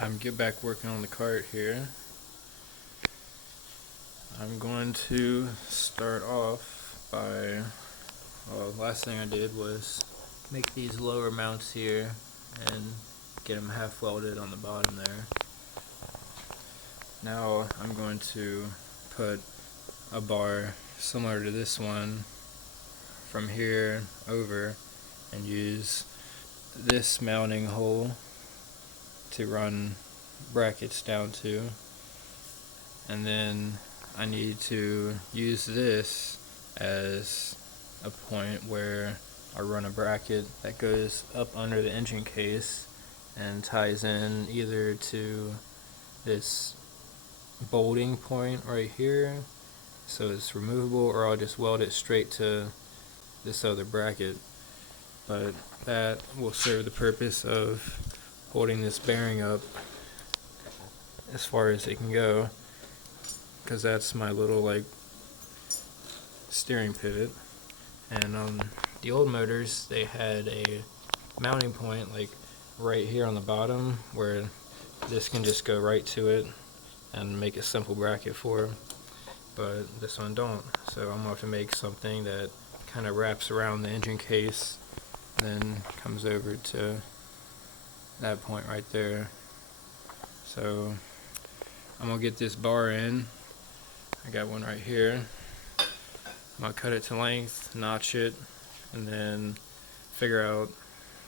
Time to get back working on the cart here. I'm going to start off by, well, last thing I did was make these lower mounts here and get them half welded on the bottom there. Now I'm going to put a bar similar to this one from here over and use this mounting hole to run brackets down to, and then I need to use this as a point where I run a bracket that goes up under the engine case and ties in either to this bolting point right here, so it's removable, or I'll just weld it straight to this other bracket. But that will serve the purpose of holding this bearing up as far as it can go, because that's my little like steering pivot. And on the old motors, they had a mounting point like right here on the bottom where this can just go right to it and make a simple bracket for it. But this one don't, so I'm gonna have to make something that kind of wraps around the engine case, then comes over to that point right there. So I'm gonna get this bar in. I got one right here. I'm gonna cut it to length, notch it, and then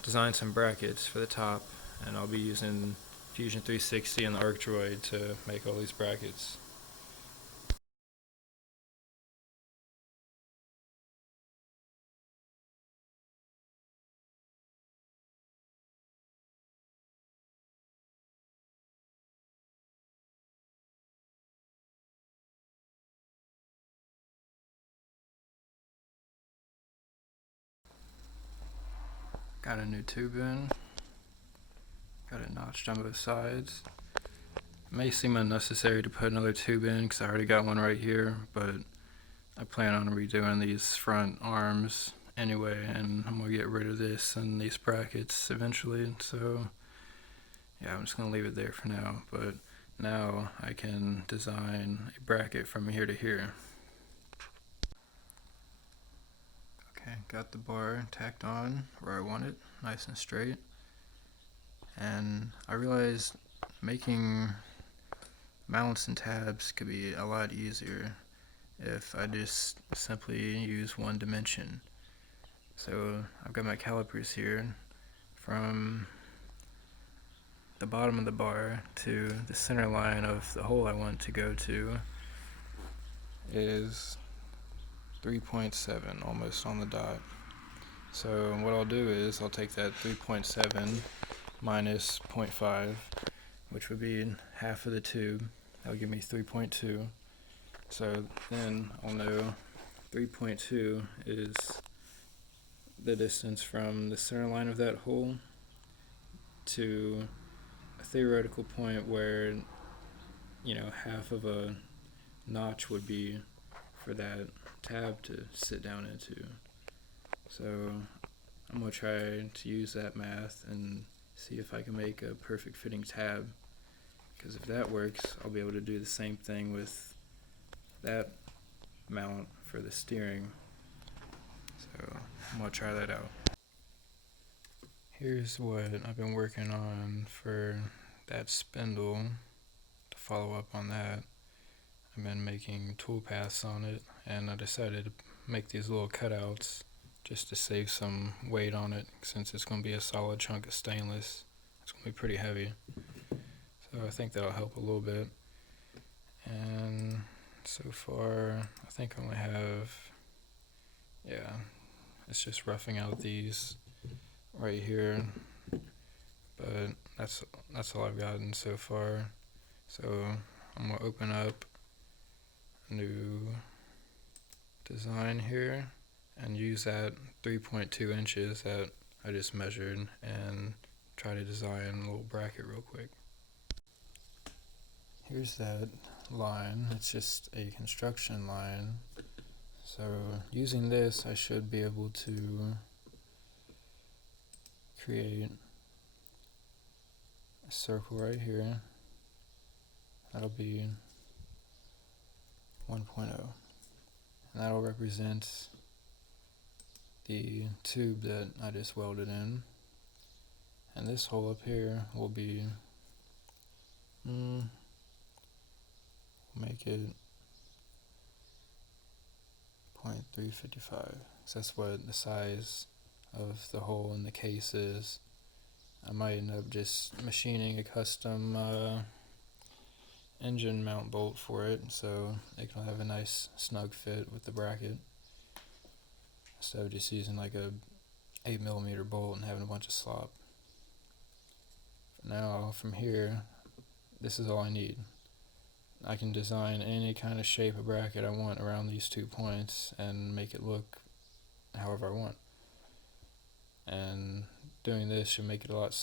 design some brackets for the top, and I'll be using Fusion 360 and the arcdroid to make all these brackets. Got a new tube in, got it notched on both sides. It may seem unnecessary to put another tube in because I already got one right here, but I plan on redoing these front arms anyway, and I'm gonna get rid of this and these brackets eventually, so yeah, I'm just gonna leave it there for now. But now I can design a bracket from here to here. Okay, got the bar tacked on where I want it, nice and straight. And I realized making mounts and tabs could be a lot easier if I just simply use one dimension. So I've got my calipers here. From the bottom of the bar to the center line of the hole I want to go to is 3.7, almost on the dot. So what I'll do is I'll take that 3.7 minus 0.5, which would be half of the tube. That'll give me 3.2. So then I'll know 3.2 is the distance from the center line of that hole to a theoretical point where, half of a notch would be for that tab to sit down into. So I'm going to try to use that math and see if I can make a perfect fitting tab, because if that works, I'll be able to do the same thing with that mount for the steering. So I'm going to try that out. Here's what I've been working on for that spindle. To follow up on that, I've been making tool paths on it, and I decided to make these little cutouts just to save some weight on it, since it's going to be a solid chunk of stainless. It's going to be pretty heavy, so I think that'll help a little bit. And so far I think I only have, it's just roughing out these right here, but that's all I've gotten so far. So I'm going to open up a new design here and use that 3.2 inches that I just measured and try to design a little bracket real quick. Here's that line. It's just a construction line. So using this, I should be able to create a circle right here. That'll be 1.0. And that'll represent the tube that I just welded in. And this hole up here will be, make it 0.355, because that's what the size of the hole in the case is. I might end up just machining a custom engine mount bolt for it, so it can have a nice snug fit with the bracket, instead of just using like a 8mm bolt and having a bunch of slop. Now from here, this is all I need. I can design any kind of shape of bracket I want around these 2 points and make it look however I want. And doing this should make it a lot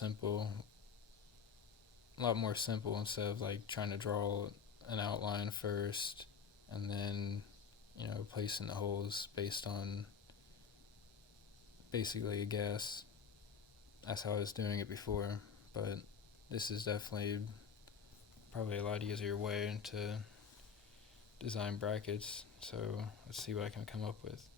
more simple, instead of like trying to draw an outline first and then, placing the holes based on basically a guess. That's how I was doing it before, but this is definitely probably a lot easier way to design brackets, so let's see what I can come up with.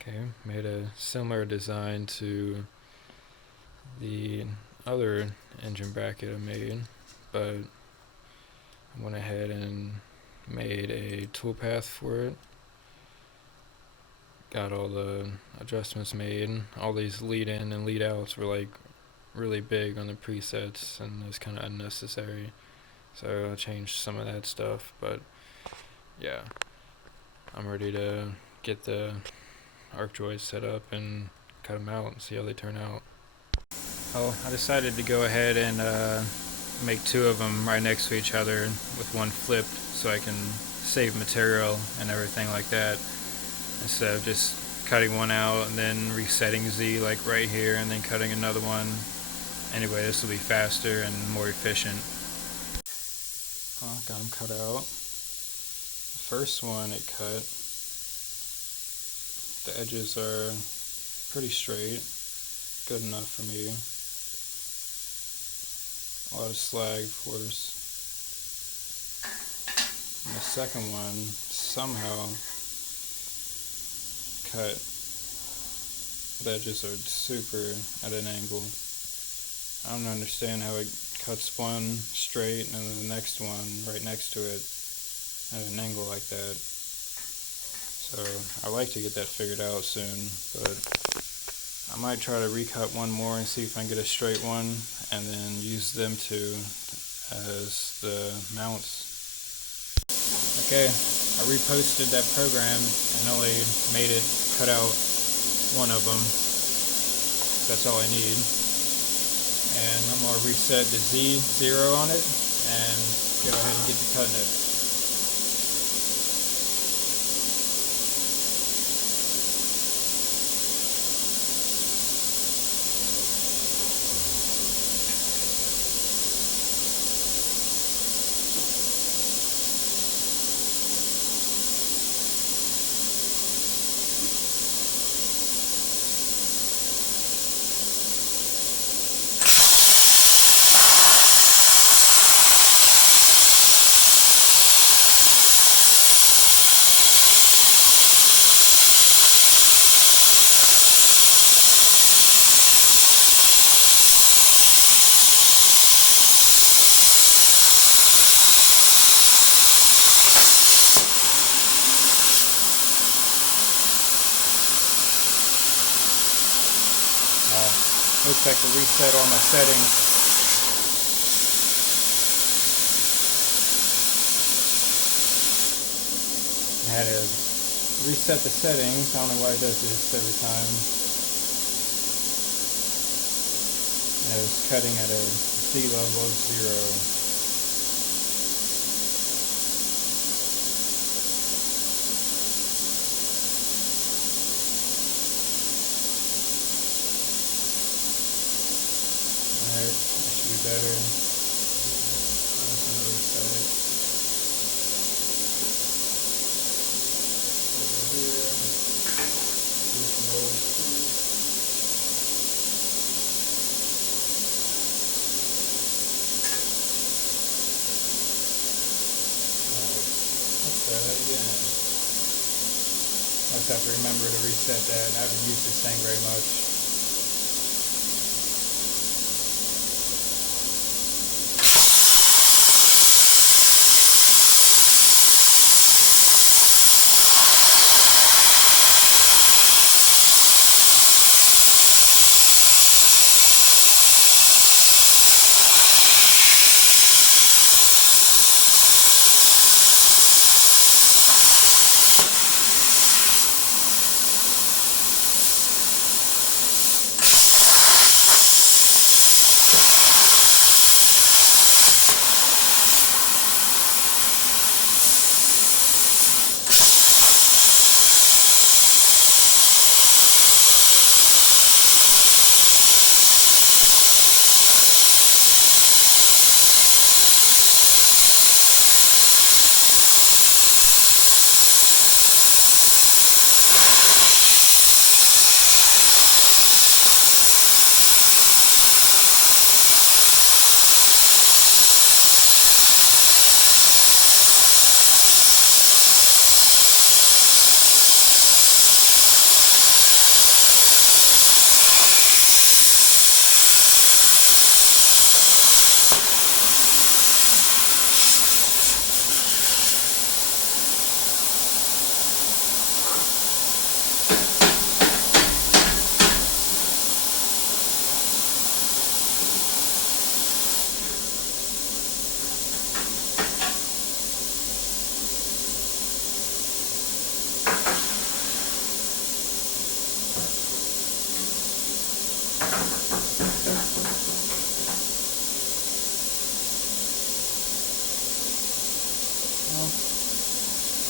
Okay, made a similar design to the other engine bracket I made, but I went ahead and made a toolpath for it. Got all the adjustments made. All these lead in and lead outs were like really big on the presets, and it was kind of unnecessary, so I changed some of that stuff. But yeah, I'm ready to get the arcdroids set up and cut them out and see how they turn out. Oh, I decided to go ahead and make 2 of them right next to each other with one flipped, so I can save material and everything like that, instead of just cutting one out and then resetting Z like right here and then cutting another one. Anyway, this will be faster and more efficient. Got them cut out. The first one it cut, the edges are pretty straight, good enough for me. A lot of slag, of course. And the second one somehow cut, the edges are super at an angle. I don't understand how it cuts one straight and then the next one right next to it at an angle like that. So I like to get that figured out soon, but I might try to recut one more and see if I can get a straight one, and then use them 2 as the mounts. Okay, I reposted that program and only made it cut out one of them. That's all I need. And I'm going to reset the Z0 on it and go ahead and get to cutting it. Looks like to reset all my settings. I had to reset the settings. I don't know why it does this every time. And it was cutting at a Z level of 0. better. I'm just gonna reset it. Over here, do some old keys. Let's try that again. I just have to remember to reset that. I haven't used this thing very much.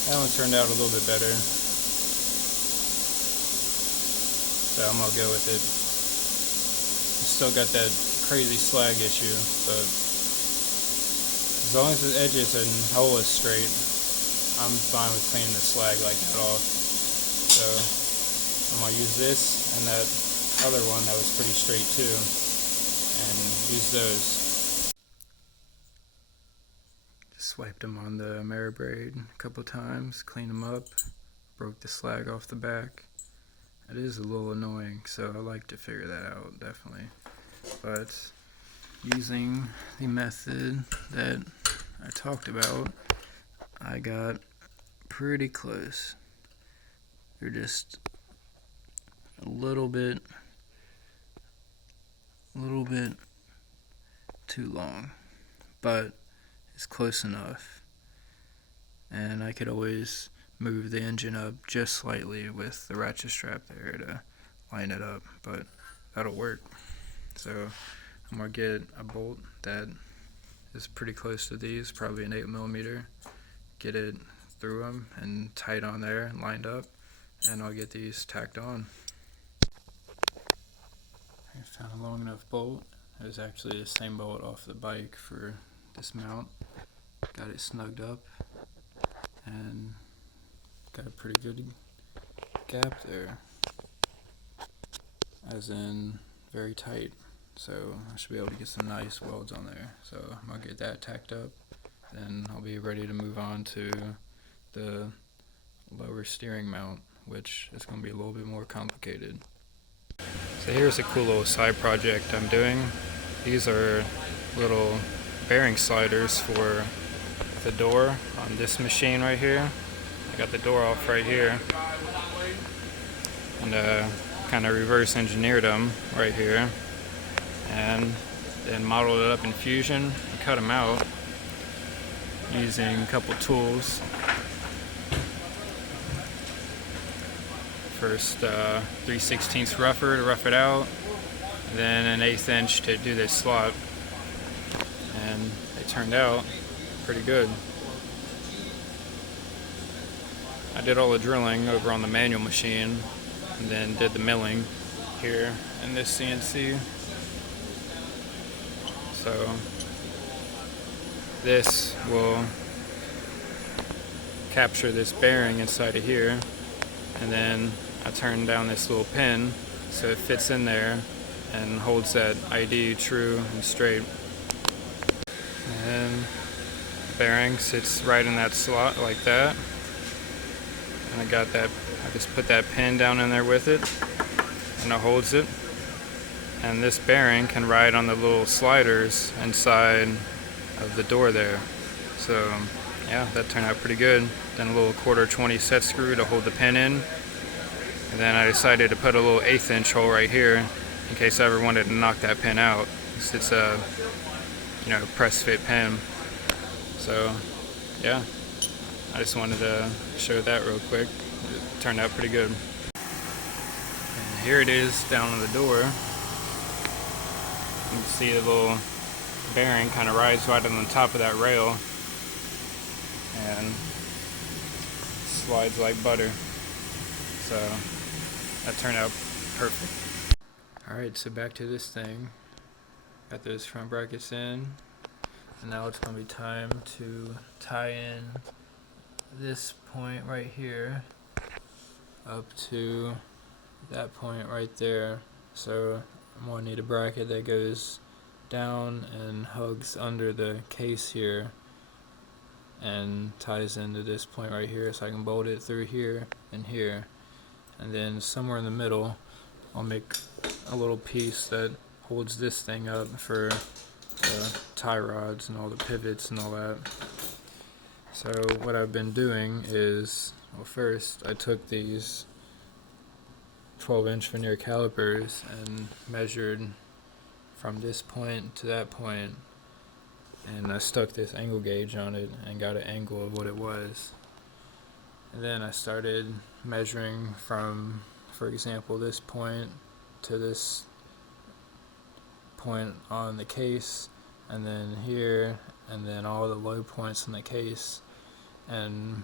That one turned out a little bit better, so I'm gonna go with it. Still got that crazy slag issue, but as long as the edges and hole is straight, I'm fine with cleaning the slag like that off. So I'm gonna use this and that other one that was pretty straight too, and use those. Swiped them on the mirror braid a couple times, cleaned them up, broke the slag off the back. It is a little annoying, so I like to figure that out, definitely. But using the method that I talked about, I got pretty close. They're just a little bit too long, but it's close enough, and I could always move the engine up just slightly with the ratchet strap there to line it up, but that'll work. So I'm gonna get a bolt that is pretty close to these, probably an 8mm, get it through them and tight on there and lined up, and I'll get these tacked on. I found a long enough bolt. It was actually the same bolt off the bike for this mount. Got it snugged up and got a pretty good gap there, as in very tight, so I should be able to get some nice welds on there. So I'm gonna get that tacked up, then I'll be ready to move on to the lower steering mount, which is going to be a little bit more complicated. So here's a cool little side project I'm doing. These are little bearing sliders for the door on this machine right here. I got the door off right here, and kind of reverse engineered them right here, and then modeled it up in Fusion and cut them out using a couple tools. First 3/16 rougher to rough it out, then an 1/8 inch to do this slot, and they turned out pretty good. I did all the drilling over on the manual machine and then did the milling here in this CNC. So this will capture this bearing inside of here, and then I turn down this little pin so it fits in there and holds that ID true and straight. And the bearing sits right in that slot like that. And I just put that pin down in there with it, and it holds it. And this bearing can ride on the little sliders inside of the door there. So yeah, that turned out pretty good. Then a little 1/4 set screw to hold the pin in. And then I decided to put a little 1/8 inch hole right here in case I ever wanted to knock that pin out. It's a press fit pin. So yeah, I just wanted to show that real quick. It turned out pretty good. And here it is down on the door. You can see the little bearing kind of rides right on the top of that rail and slides like butter. So that turned out perfect. Alright, so back to this thing. Got those front brackets in, and now it's going to be time to tie in this point right here up to that point right there. So I'm going to need a bracket that goes down and hugs under the case here and ties into this point right here, so I can bolt it through here and here. And then somewhere in the middle I'll make a little piece that holds this thing up for the tie rods and all the pivots and all that. So what I've been doing is, well, first I took these 12-inch veneer calipers and measured from this point to that point, and I stuck this angle gauge on it and got an angle of what it was. And then I started measuring from, for example, this point to this point on the case, and then here, and then all the low points in the case, and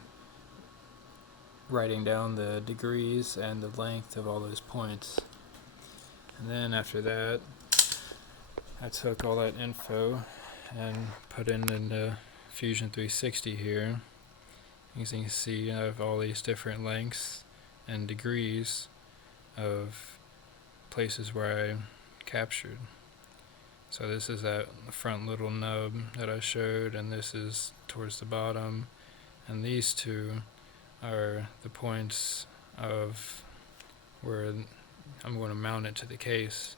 writing down the degrees and the length of all those points. And then after that, I took all that info and put it in the Fusion 360 here. As you can see, I have all these different lengths and degrees of places where I captured. So this is that front little nub that I showed, and this is towards the bottom, and these two are the points of where I'm going to mount it to the case.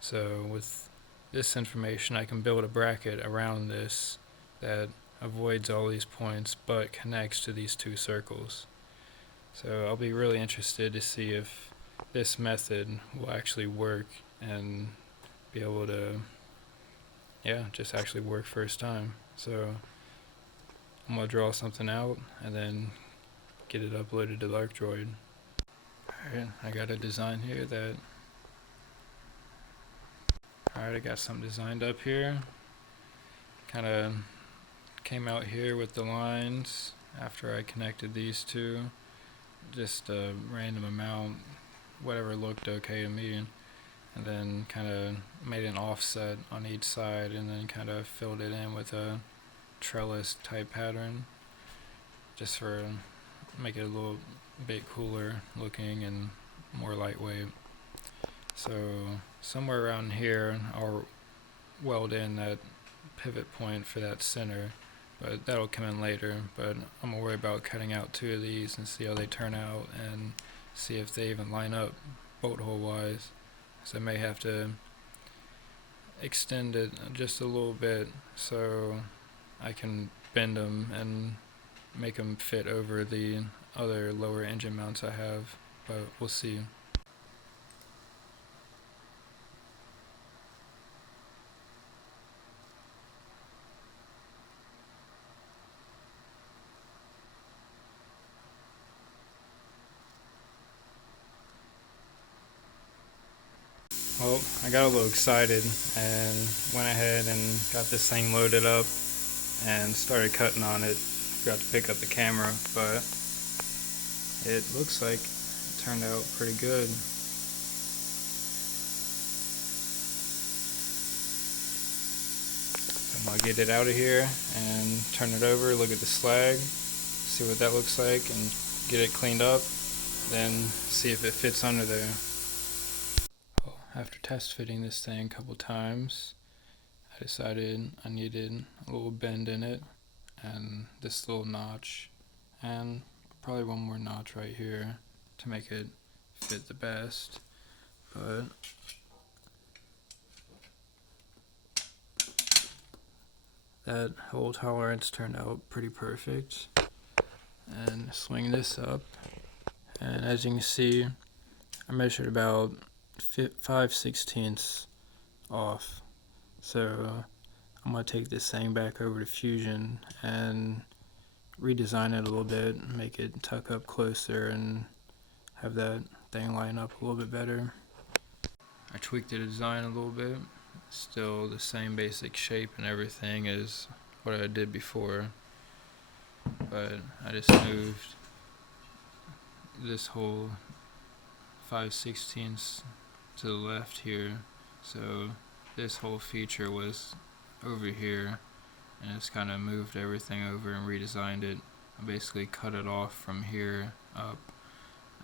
So with this information, I can build a bracket around this that avoids all these points but connects to these two circles. So I'll be really interested to see if this method will actually work and be able to just actually work first time. So I'm going to draw something out and then get it uploaded to the arcdroid. Alright, I got a design here that I got something designed up here. Kind of came out here with the lines after I connected these two. Just a random amount, whatever looked okay to me. And then kind of made an offset on each side, and then kind of filled it in with a trellis type pattern, just for make it a little bit cooler looking and more lightweight. So somewhere around here I'll weld in that pivot point for that center, but that'll come in later. But I'm gonna worry about cutting out two of these and see how they turn out and see if they even line up bolt hole wise. So I may have to extend it just a little bit so I can bend them and make them fit over the other lower engine mounts I have, but we'll see. Well, I got a little excited and went ahead and got this thing loaded up and started cutting on it. Forgot to pick up the camera, but it looks like it turned out pretty good. I'll get it out of here and turn it over, look at the slag, see what that looks like, and get it cleaned up, then see if it fits under there. After test fitting this thing a couple times, I decided I needed a little bend in it, and this little notch, and probably one more notch right here to make it fit the best. But that hole tolerance turned out pretty perfect. And swing this up, and as you can see, I measured about 5/16 off. So I'm going to take this thing back over to Fusion and redesign it a little bit, make it tuck up closer and have that thing line up a little bit better. I tweaked the design a little bit, still the same basic shape and everything as what I did before, but I just moved this whole 5/16 to the left here, so this whole feature was over here, and it's kind of moved everything over and redesigned it. I basically cut it off from here up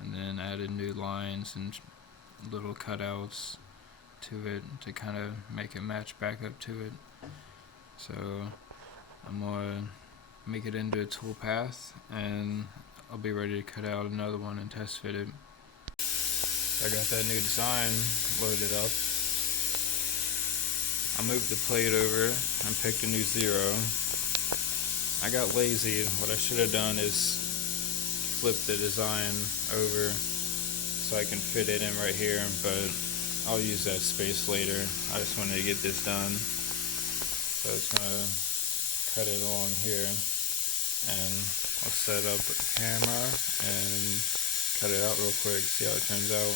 and then added new lines and little cutouts to it to kind of make it match back up to it. So I'm gonna make it into a tool path, and I'll be ready to cut out another one and test fit it. I got that new design loaded up. I moved the plate over and picked a new 0. I got lazy. What I should have done is flip the design over so I can fit it in right here, but I'll use that space later. I just wanted to get this done. So it's gonna cut it along here, and I'll set up with the camera and cut it out real quick, see how it turns out.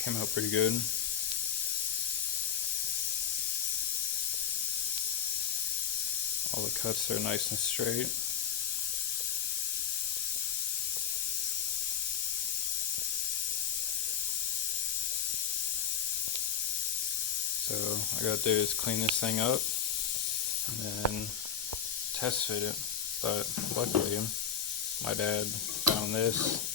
Came out pretty good. All the cuts are nice and straight. So I gotta do is clean this thing up and then test fit it. But luckily my dad found this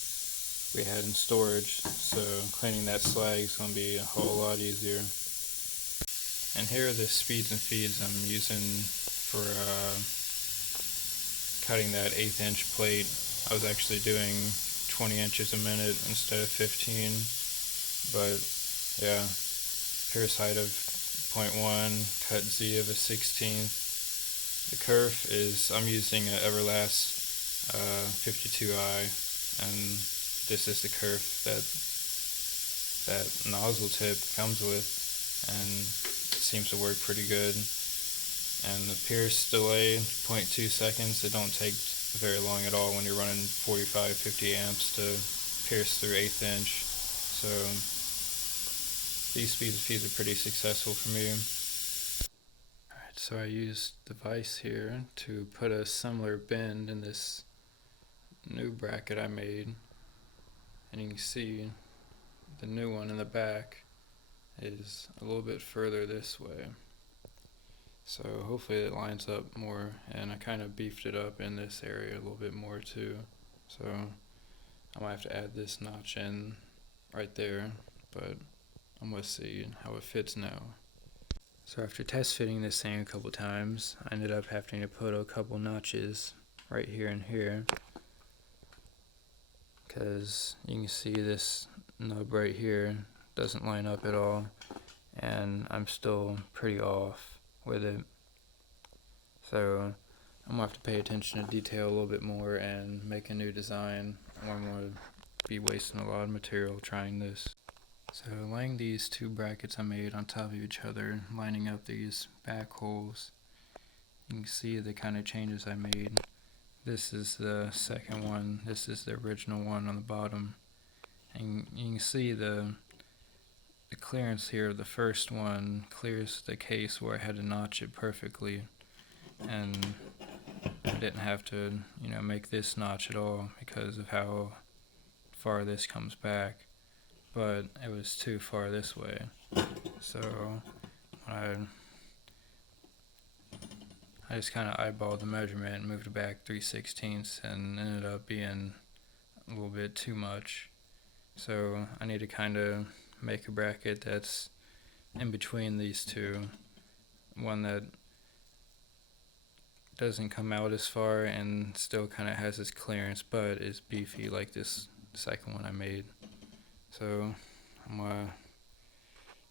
we had in storage, so cleaning that slag is going to be a whole lot easier. And here are the speeds and feeds I'm using for cutting that 1/8 inch plate. I was actually doing 20 inches a minute instead of 15, but yeah, pierce height of 0.1, cut Z of a 16th. The kerf is, I'm using an Everlast 52i, and this is the kerf that nozzle tip comes with, and it seems to work pretty good. And the pierce delay, 0.2 seconds. It don't take very long at all when you're running 45-50 amps to pierce through 1/8 inch. So these speeds and feeds are pretty successful for me. Alright, so I used the vise here to put a similar bend in this new bracket I made, and you can see the new one in the back is a little bit further this way. So hopefully it lines up more, and I kind of beefed it up in this area a little bit more too. So I might have to add this notch in right there, but I'm gonna see how it fits now. So after test fitting this thing a couple times, I ended up having to put a couple notches right here and here, because you can see this nub right here doesn't line up at all, and I'm still pretty off with it. So I'm gonna have to pay attention to detail a little bit more and make a new design, or I'm gonna be wasting a lot of material trying this. So laying these two brackets I made on top of each other, lining up these back holes, you can see the kind of changes I made. This is the second one, this is the original one on the bottom, and you can see the clearance here of the first one clears the case where I had to notch it perfectly, and I didn't have to, make this notch at all because of how far this comes back, but it was too far this way. So I just kind of eyeballed the measurement and moved it back 3/16 and ended up being a little bit too much. So I need to kind of make a bracket that's in between these two, one that doesn't come out as far and still kind of has this clearance but is beefy like this second one I made. So I'm gonna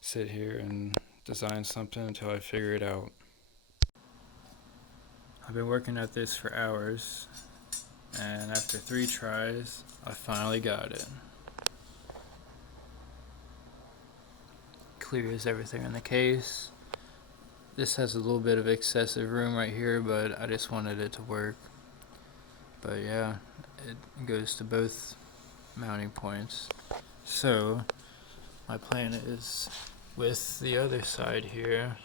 sit here and design something until I figure it out. I've been working at this for hours, and after 3 tries I finally got it. Clears everything in the case. This has a little bit of excessive room right here, but I just wanted it to work. But yeah, it goes to both mounting points. So my plan is with the other side here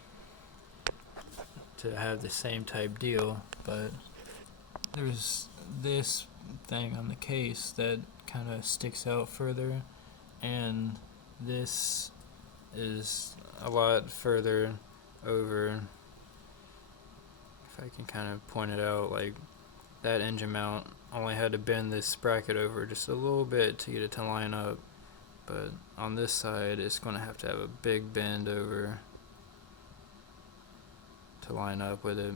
to have the same type deal, but there's this thing on the case that kind of sticks out further, and this is a lot further over. If I can kind of point it out, like that engine mount only had to bend this bracket over just a little bit to get it to line up, but on this side it's going to have a big bend over to line up with it.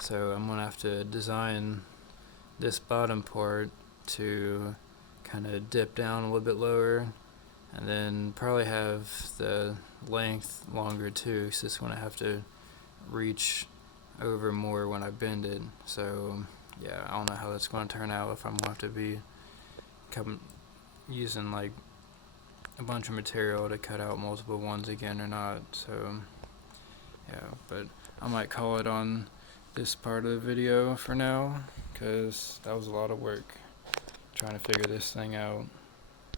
So I'm going to have to design this bottom part to kind of dip down a little bit lower, and then probably have the length longer too, because it's going to have to reach over more when I bend it. So yeah, I don't know how that's going to turn out, if I'm going to have to be using like a bunch of material to cut out multiple ones again or not. So yeah, but I might call it on this part of the video for now, because that was a lot of work trying to figure this thing out.